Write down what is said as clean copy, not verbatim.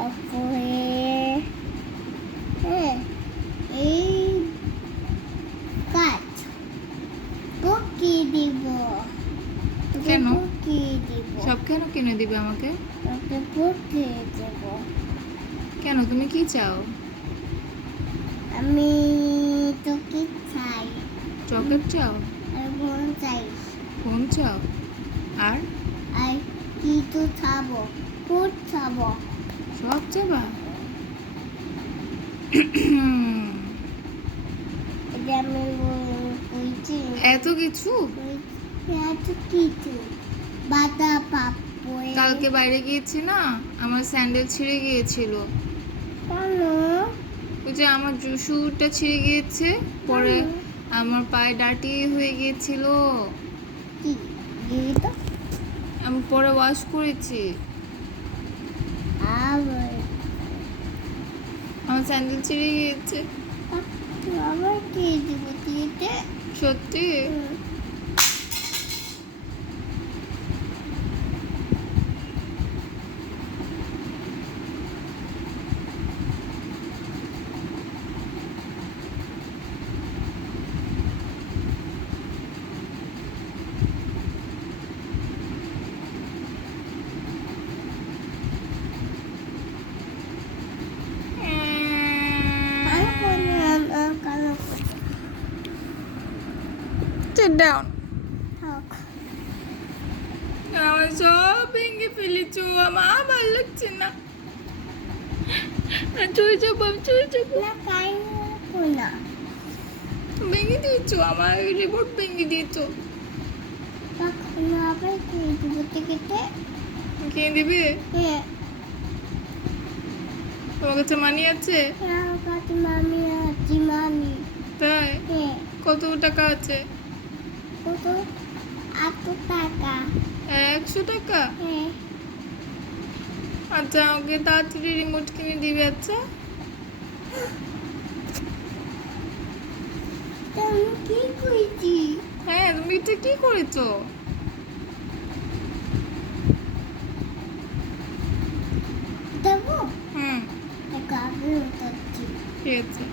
তারপরে হ্যাঁ এই কাজ পকিয়ে দিব। কেন? পকিয়ে দিব। সব কেন কিনে দিবে আমাকে? তোকে পকিয়ে দেব। কেন, তুমি কি চাও? আমি তোকে চাই। চকলেট চাও? আর ফোন চাই। ফোন চাও? আর আর কি তো খাবো? ফুড খাবো। সব চাবা? এটা আমি বলছি এত কিছু? এত কিছু বাতা পাপড়। কালকে বাইরে গিয়েছি না, আমার স্যান্ডেল ছিঁড়ে গিয়েছিল। কেন? ওই যে আমার শুটা ছিঁড়ে গিয়েছে, পরে আমার পায়ে ডাটি হয়ে গিয়েছিল। কি দিদি তো আমি পরে ওয়াশ করেছি। আবার আমার স্যান্ডেল ছিঁড়ে গিয়েছে। আবার কি দিব দিতে? সত্যি? Sit down. আমার সব ভেঙে ফেলেছো, আমার ভালো লাগছে না। চলে যাবো, আমি চলে যাবো। ভেঙে দিয়েছো, আমার রিমোট ভেঙে দিয়েছো। কে দিবে? তোমার কাছে মানি আছে? তাই? কত টাকা আছে? 100 টাকা? আচ্ছা, আমাকে তাড়াতাড়ি রিমোট কিনে দিবে। আচ্ছা, কি করেছি? হ্যাঁ, তুমি এটা কি করেছো? দেবো হুম, আগে উঠাচ্ছি। ঠিক আছে।